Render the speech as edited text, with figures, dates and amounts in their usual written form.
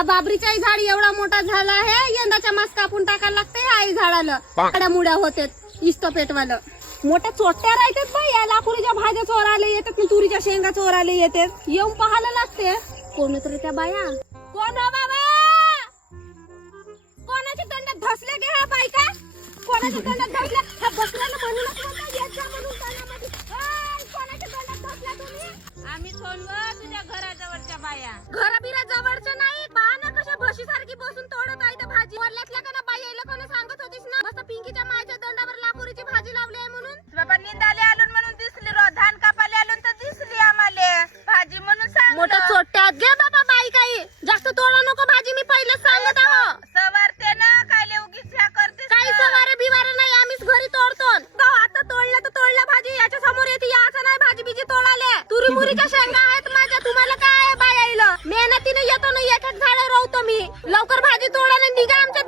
हा बाबरीचाही झाड एवढा मोठा झाला आहे, यंदाच्या मास कापून टाकायला लागतंय आई झाडाला. काड्या मुड्या होतात इस्त पेटवालं. मोठ्या चोट्या राहतात बाई, या लाकुरीच्या भाज्या चोरायला येतात की तुरीच्या शेंगा चोरायला येतात. येऊन पाहायला लागते कोण तरी त्या बाया. कोण हो बाबा? कोणाच्या तोंडात धसले गे हा बायका? कोणाच्या तोंडात धसल्या? हा बकऱ्याला म्हणू नका येत जा म्हणून तोंडामध्ये. कोणाच्या तोंडात धसल्या तुम्ही? आम्ही सोनव तुझ्या घराजवळच्या बाया. घराबिरा जवळचं नाही, पहा ना कशा म्हशीसारखी बसून तोडत आहे त्या भाजी. वरल्यातल्या का ना बाई यायला कोणी सांगत होतीस ना मस्त पिंकीच्या मायच्या तोंडावर लाकुरीची भाजी लावली आहे म्हणून. बाबा निंदाले आलून म्हणून दिसली रो, धान कापाले आलून तर दिसली आम्हाले भाजी म्हणून सांग. मोठ्या चोट्यात घे बाबा बाई, काही जास्त तोडा नको भाजी, मी पहिलेच सांगत आहो. सवारते ना काय उगीच ह्या करते. काही सवारे बिवारे नाही, आम्हीच घरी तोडतो. गाव आता तोडलं तर तोडलं भाजी, याच्या समोर येते याचं नाही भाजी बिजी तोडाले. तुरी मुरीच्या शेंगा आहेत माझ्या, तुम्हाला काय आहे बाई आईला? मेहनतीने येतो ना, एक एक झाड राहतो मी. लवकर भाजी तोडा आणि निघा आमच्या